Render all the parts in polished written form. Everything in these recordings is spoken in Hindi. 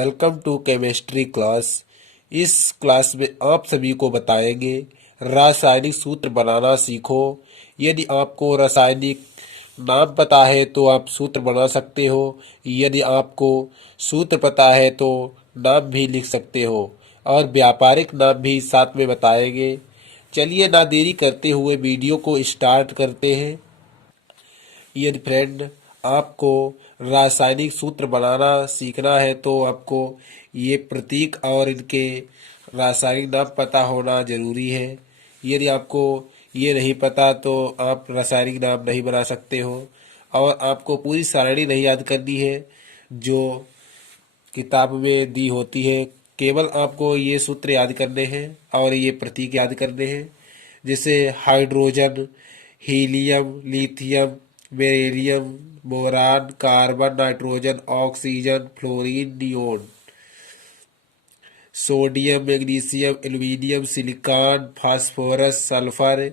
Welcome to chemistry class. इस क्लास में आप सभी को बताएंगे रासायनिक सूत्र बनाना सीखो। यदि आपको रासायनिक नाम पता है तो आप सूत्र बना सकते हो। यदि आपको सूत्र पता है तो नाम भी लिख सकते हो और व्यापारिक नाम भी साथ में बताएंगे। चलिए ना देरी करते हुए वीडियो को स्टार्ट करते हैं। यदि फ्रेंड आपको रासायनिक सूत्र बनाना सीखना है तो आपको ये प्रतीक और इनके रासायनिक नाम पता होना जरूरी है। यदि आपको ये नहीं पता तो आप रासायनिक नाम नहीं बना सकते हो। और आपको पूरी सारणी नहीं याद करनी है जो किताब में दी होती है। केवल आपको ये सूत्र याद करने हैं और ये प्रतीक याद करने हैं, जैसे hydrogen, helium, lithium, beryllium, boron, carbon, nitrogen, oxygen, fluorine, neon, sodium, magnesium, aluminium, silicon, phosphorus, sulphur,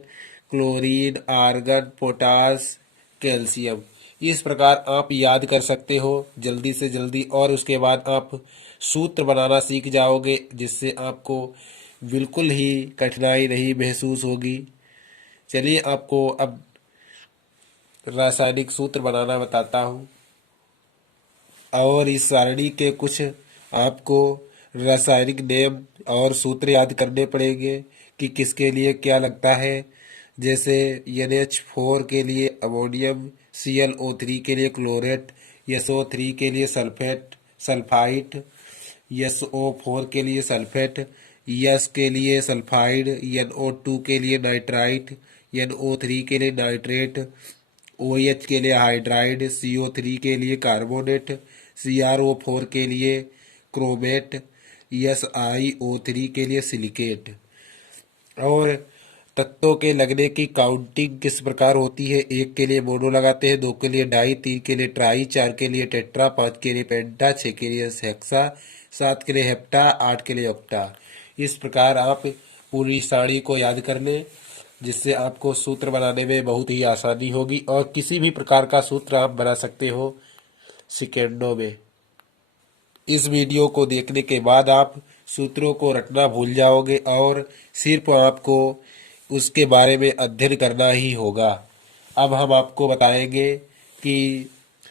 chlorine, argon, potash, calcium. इस प्रकार आप याद कर सकते हो जल्दी से जल्दी, और उसके बाद आप सूत्र बनाना सीख जाओगे, जिससे आपको बिल्कुल ही कठिनाई नहीं महसूस होगी। चलिए आपको अब रासायनिक सूत्र बनाना बताता हूँ। और इस सारणी के कुछ आपको रासायनिक नेम और सूत्र याद करने पड़ेंगे कि किसके लिए क्या लगता है। जैसे NH4 के लिए अमोनियम, ClO3 के लिए क्लोरेट, SO3 के लिए सल्फाइट, SO4 के लिए सल्फेट, S के लिए सल्फाइड, NO2 के लिए नाइट्राइट, NO3 के लिए नाइट्रेट, OH के लिए हाइड्राइड, CO3 के लिए कार्बोनेट, CrO4 के लिए क्रोमेट, SiO3 के लिए सिलिकेट। और तत्वों के लगने की काउंटिंग किस प्रकार होती है। 1 के लिए मोनो लगाते हैं, 2 के लिए डाई, 3 के लिए ट्राई, 4 के लिए टेट्रा, 5 के लिए पेंटा, 6 के लिए हेक्सा, 7 के लिए हेप्टा, 8 के लिए ऑक्टा। इस प्रकार आप पूरी सारणी को याद कर लें, जिससे आपको सूत्र बनाने में बहुत ही आसानी होगी और किसी भी प्रकार का सूत्र आप बना सकते हो सेकेंडों में। इस वीडियो को देखने के बाद आप सूत्रों को रटना भूल जाओगे और सिर्फ आपको उसके बारे में अध्ययन करना ही होगा। अब हम आपको बताएंगे कि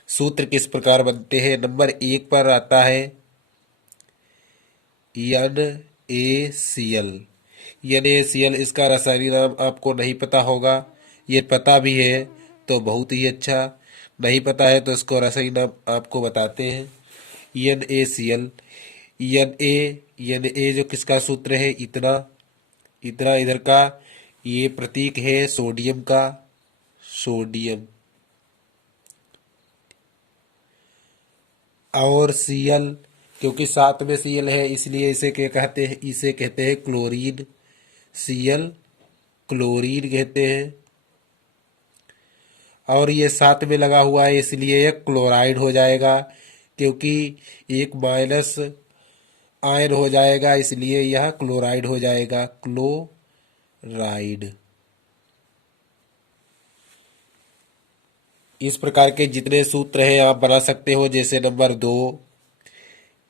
सूत्र किस प्रकार बनते हैं। नंबर 1 पर आता है NaCl। NaCl इसका रासायनिक नाम आपको नहीं पता होगा। ये पता भी है तो बहुत ही अच्छा, नहीं पता है तो इसको रासायनिक नाम आपको बताते हैं। NaCl, Na जो किसका सूत्र है, इतना इतना इधर का ये प्रतीक है सोडियम का, सोडियम। और Cl, क्योंकि साथ में Cl है इसलिए इसे क्या कहते हैं, इसे कहते हैं क्लोरीन। Cl क्लोरीन कहते हैं। और ये साथ में लगा हुआ है इसलिए यह क्लोराइड हो जाएगा, क्योंकि एक माइनस आयन हो जाएगा इसलिए यह क्लोराइड हो जाएगा, क्लोराइड। इस प्रकार के जितने सूत्र हैं आप बना सकते हो। जैसे नंबर 2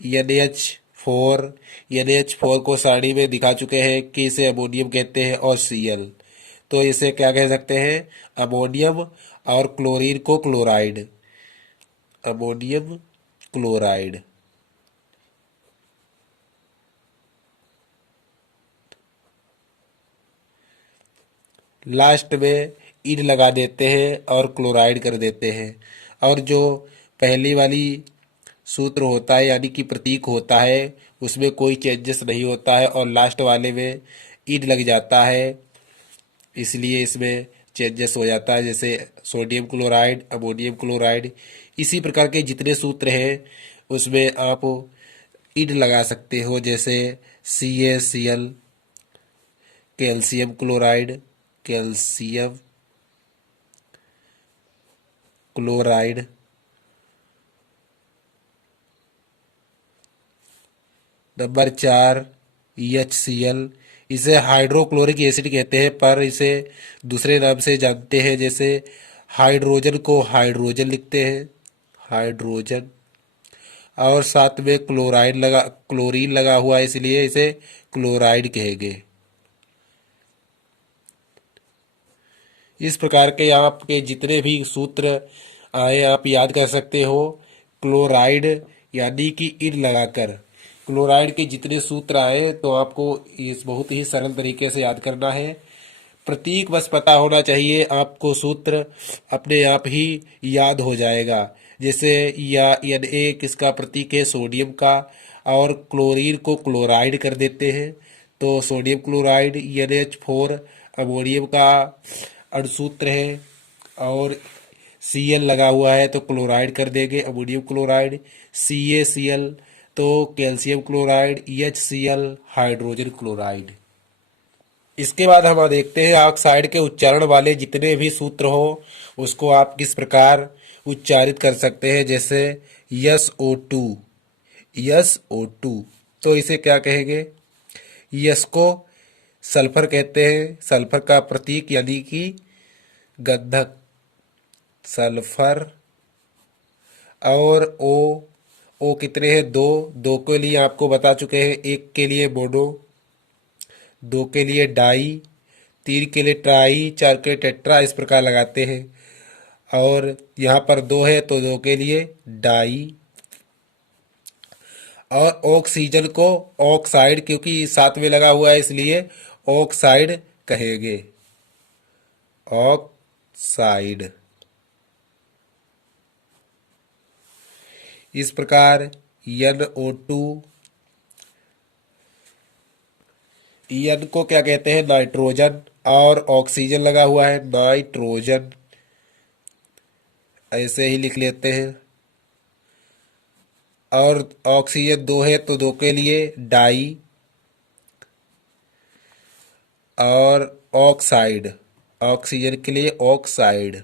NH4। NH4 को सारणी में दिखा चुके हैं कि इसे अमोनियम कहते हैं, और Cl तो इसे क्या कह सकते हैं, अमोनियम, और क्लोरीन को क्लोराइड, अमोनियम क्लोराइड। लास्ट में ईड लगा देते हैं और क्लोराइड कर देते हैं। और जो पहली वाली सूत्र होता है यानी कि प्रतीक होता है उसमें कोई चेंजेस नहीं होता है, और लास्ट वाले में ईड लग जाता है इसलिए इसमें चेंजेस हो जाता है, जैसे सोडियम क्लोराइड, अमोनियम क्लोराइड। इसी प्रकार के जितने सूत्र हैं उसमें आप ईड लगा सकते हो, जैसे CaCl, calcium chloride, calcium chloride. Number 4 HCl, इसे हाइड्रोक्लोरिक एसिड कहते हैं, पर इसे दूसरे नाम से जानते हैं, जैसे हाइड्रोजन को हाइड्रोजन लिखते हैं, हाइड्रोजन। और साथ में क्लोरीन लगा हुआ है, इसलिए इसे क्लोराइड कहेंगे। इस प्रकार के आपके जितने भी सूत्र आए आप याद कर सकते हो क्लोराइड यानी कि इन लगाकर। क्लोराइड के जितने सूत्र आए तो आपको इस बहुत ही सरल तरीके से याद करना है। प्रतीक बस पता होना चाहिए, आपको सूत्र अपने आप ही याद हो जाएगा। जैसे या Na किसका प्रतीक है, सोडियम का, और क्लोरीन को क्लोराइड कर देते हैं तो सोडियम क्लोराइड। NH4 अमोनियम का अणुसूत्र है, और Cl लगा हुआ है तो क्लोराइड कर देंगे, अमोनियम क्लोराइड। CaCl तो calcium chloride. HCl hydrogen chloride. इसके बाद हम देखते हैं ऑक्साइड के उच्चारण वाले जितने भी सूत्र हो उसको आप किस प्रकार उच्चारित कर सकते हैं। जैसे SO2, SO2 तो इसे क्या कहेंगे, यस को सल्फर कहते हैं, सल्फर का प्रतीक यानी कि गंधक सल्फर। और ओ कितने हैं, दो। दो के लिए आपको बता चुके हैं, एक के लिए मोनो, दो के लिए डाई, तीन के लिए ट्राई, चार के लिए टेट्रा, इस प्रकार लगाते हैं। और यहाँ पर दो है तो दो के लिए डाई। और ऑक्सीजन को ऑक्साइड, क्योंकि साथ में लगा हुआ है इसलिए ऑक्साइड कहेंगे, ऑक्साइड। इस प्रकार NO2, एन को क्या कहते हैं, नाइट्रोजन, और ऑक्सीजन लगा हुआ है नाइट्रोजन, ऐसे ही लिख लेते हैं। और ऑक्सीजन दो है तो दो के लिए डाई, और ऑक्साइड ऑक्सीजन के लिए ऑक्साइड।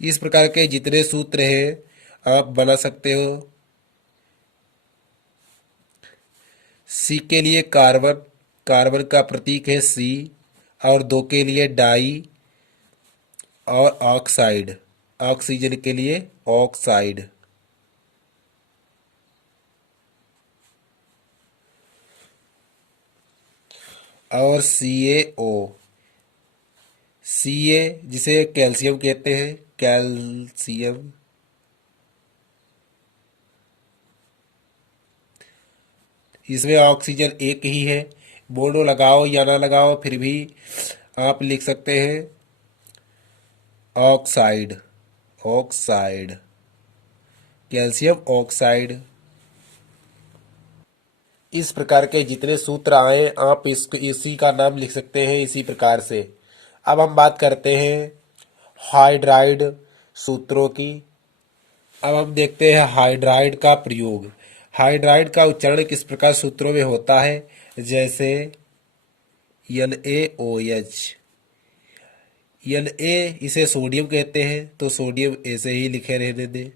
इस प्रकार के जितने सूत्र हैं आप बना सकते हो। सी के लिए कार्बन, कार्बन का प्रतीक है सी, और दो के लिए डाई, और ऑक्साइड ऑक्सीजन के लिए ऑक्साइड। और CaO जिसे कैल्शियम कहते हैं, कैल्शियम। इसमें ऑक्सीजन एक ही है, मोनो लगाओ या ना लगाओ फिर भी आप लिख सकते हैं ऑक्साइड, ऑक्साइड, कैल्शियम ऑक्साइड। इस प्रकार के जितने सूत्र आए आप इसी का नाम लिख सकते हैं इसी प्रकार से। अब हम बात करते हैं हाइड्राइड सूत्रों की। अब हम देखते हैं हाइड्राइड का प्रयोग। हाइड्राइड का उच्चारण किस प्रकार सूत्रों में होता है। जैसे NaOH, Na इसे सोडियम कहते हैं तो सोडियम ऐसे ही लिखे रहने दें,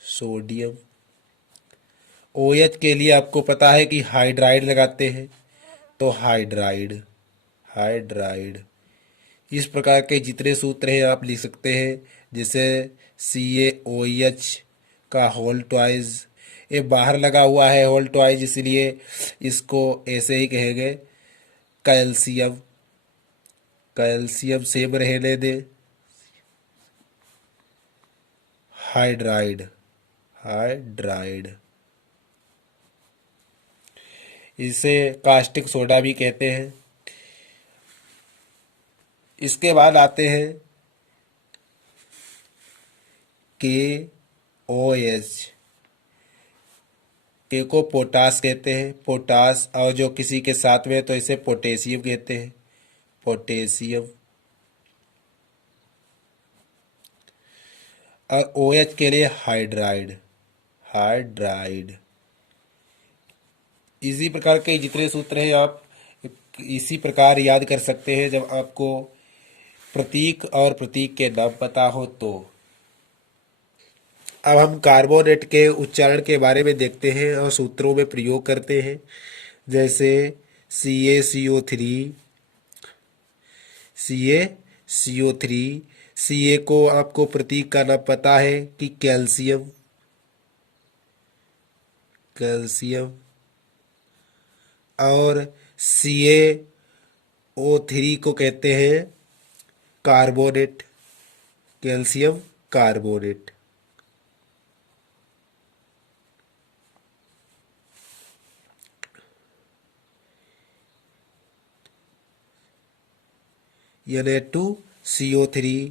सोडियम। OH के लिए आपको पता है कि हाइड्राइड लगाते हैं तो हाइड्राइड, हाइड्राइड। इस प्रकार के जितने सूत्र हैं आप लिख सकते हैं। जैसे CaOH का होल ट्वाइस, ये बाहर लगा हुआ है होल ट्वाइस इसलिए इसको ऐसे ही कहेंगे कैल्शियम, कैल्शियम सेम रहने दें, हाइड्राइड, हाइड्राइड। इसे कास्टिक सोडा भी कहते हैं। इसके बाद आते हैं KOH, के को पोटास कहते हैं, पोटास। और जो किसी के साथ में तो इसे पोटेशियम कहते हैं, पोटेशियम। और OH के लिए हाइड्राइड, हाइड्राइड। इसी प्रकार के जितने सूत्र हैं आप इसी प्रकार याद कर सकते हैं जब आपको प्रतीक और प्रतीक के नाम पता हो तो। अब हम कार्बोनेट के उच्चारण के बारे में देखते हैं और सूत्रों में प्रयोग करते हैं। जैसे CaCO3, CaCO3। Ca को आपको प्रतीक का नाम पता है कि कैल्शियम, कैल्शियम, और CaO3 को कहते हैं कार्बोनेट, कैल्शियम कार्बोनेट। Na2CO3,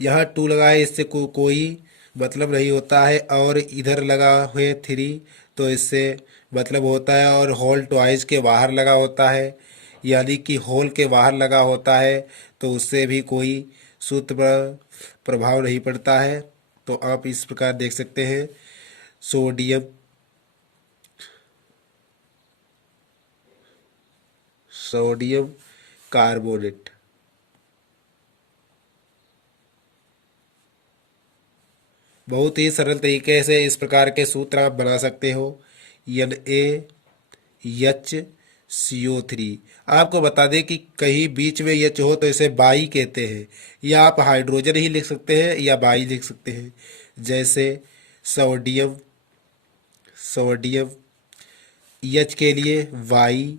यहाँ 2 लगा है, इससे कोई मतलब नहीं होता है, और इधर लगा हुए 3 तो इससे मतलब होता है, और होल ट्वाइस के बाहर लगा होता है, यानी कि होल के बाहर लगा होता है, तो उससे भी कोई सूत्र पर प्रभाव नहीं पड़ता है। तो आप इस प्रकार देख सकते हैं, सोडियम सोडियम कार्बोनेट। बहुत ही सरल तरीके से इस प्रकार के सूत्र आप बना सकते हो। NaHCO3, आपको बता दें कि कहीं बीच में एच हो तो इसे बाई कहते हैं, या आप हाइड्रोजन ही लिख सकते हैं या बाई लिख सकते हैं। जैसे सोडियम सोडियम एच के लिए वाई,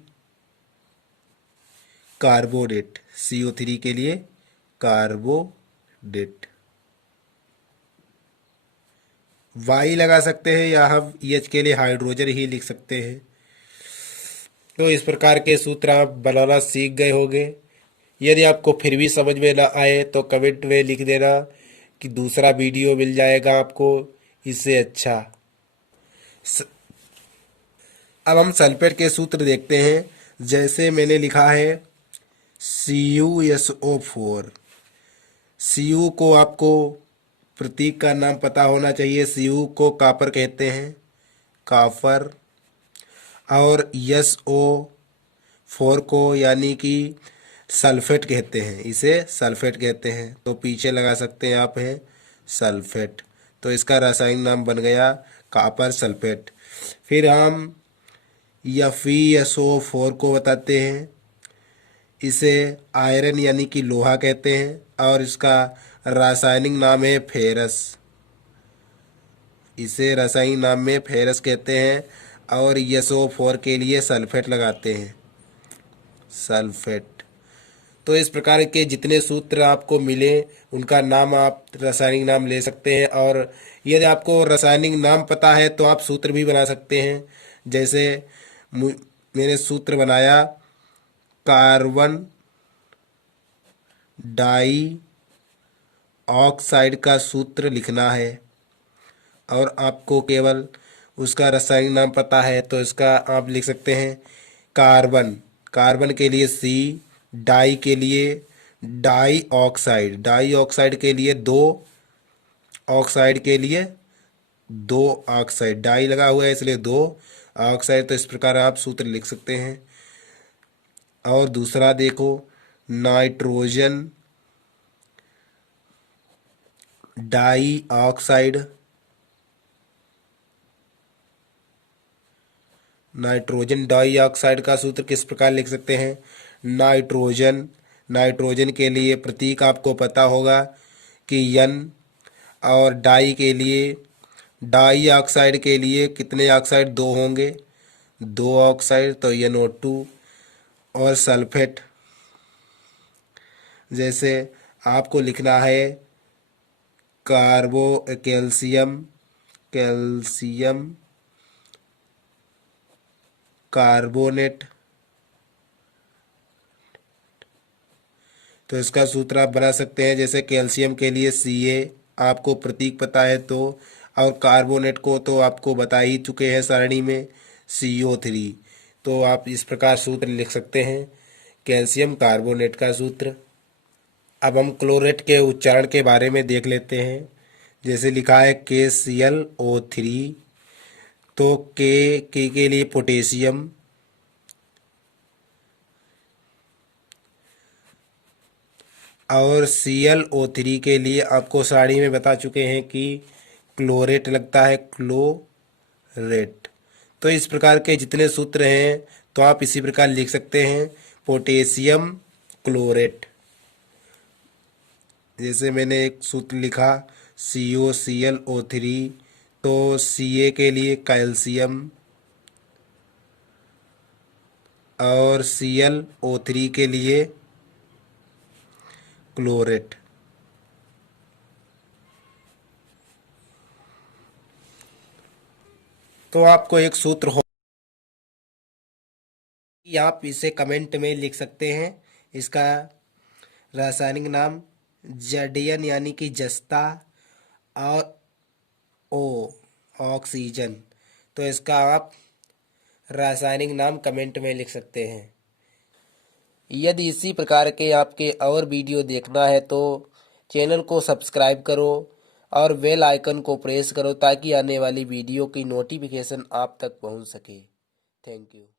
कार्बोनेट CO3 के लिए कार्बोनेट, वाई लगा सकते हैं, या हम एच के लिए हाइड्रोजन ही लिख सकते हैं। तो इस प्रकार के सूत्र आप बनाना सीख गए होंगे। यदि आपको फिर भी समझ में ना आए तो कमेंट में लिख देना कि दूसरा वीडियो मिल जाएगा आपको इससे अच्छा। स- अब हम सल्फेट के सूत्र देखते हैं। जैसे मैंने लिखा है CuSO4। Cu को आपको प्रतीक का नाम पता होना चाहिए। Cu को कॉपर कहते हैं, कॉपर। और SO4 को यानी कि सल्फेट कहते हैं, इसे सल्फेट कहते हैं। तो पीछे लगा सकते हैं आप है सल्फेट। तो इसका रासायनिक नाम बन गया कॉपर सल्फेट। फिर हम FeSO4 को बताते हैं, इसे आयरन यानी कि लोहा कहते हैं, और इसका रासायनिक नाम है फेरस। इसे रासायनिक नाम में फेरस कहते हैं, और SO4 के लिए सल्फेट लगाते हैं, सल्फेट। तो इस प्रकार के जितने सूत्र आपको मिले उनका नाम आप रासायनिक नाम ले सकते हैं, और यदि आपको रासायनिक नाम पता है तो आप सूत्र भी बना सकते हैं। जैसे मैंने सूत्र बनाया, कार्बन डाई ऑक्साइड का सूत्र लिखना है, और आपको केवल उसका रासायनिक नाम पता है तो इसका आप लिख सकते हैं कार्बन, कार्बन के लिए C, डाई के लिए डाई ऑक्साइड, डाई ऑक्साइड के लिए दो, ऑक्साइड के लिए दो ऑक्साइड, डाई लगा हुआ है इसलिए दो ऑक्साइड। तो इस प्रकार आप सूत्र लिख सकते हैं। और दूसरा देखो, nitrogen dioxide, nitrogen dioxide का सूत्र किस प्रकार लिख सकते हैं। नाइट्रोजन, नाइट्रोजन के लिए प्रतीक आपको पता होगा कि N, और डाई के लिए, डाई ऑक्साइड के लिए कितने ऑक्साइड, दो होंगे, दो ऑक्साइड, तो NO2। और सल्फेट, जैसे आपको लिखना है कैल्शियम, कैल्शियम कार्बोनेट। तो इसका सूत्र आप बना सकते हैं, जैसे कैल्शियम के लिए Ca, आपको प्रतीक पता है तो, और कार्बोनेट को तो आपको बता ही चुके हैं सारणी में, CO3। तो आप इस प्रकार सूत्र लिख सकते हैं, कैल्शियम कार्बोनेट का सूत्र। अब हम क्लोरेट के उच्चारण के बारे में देख लेते हैं। जैसे लिखा है KClO3, तो के लिए पोटेशियम, और ClO3 के लिए आपको साड़ी में बता चुके हैं कि क्लोरेट लगता है, क्लोरेट। तो इस प्रकार के जितने सूत्र हैं तो आप इसी प्रकार लिख सकते हैं, पोटेशियम क्लोरेट। जैसे मैंने एक सूत्र लिखा COClO3, तो Ca के लिए कैल्शियम और ClO3 के लिए क्लोरेट। तो आपको एक सूत्र हो, आप इसे कमेंट में लिख सकते हैं। इसका रासायनिक नाम Zn यानी कि जस्ता और O ऑक्सीजन। तो इसका आप रासायनिक नाम कमेंट में लिख सकते हैं। यदि इसी प्रकार के आपके और वीडियो देखना है तो चैनल को सब्सक्राइब करो और बेल आइकन को प्रेस करो ताकि आने वाली वीडियो की नोटिफिकेशन आप तक पहुंच सके। Thank you.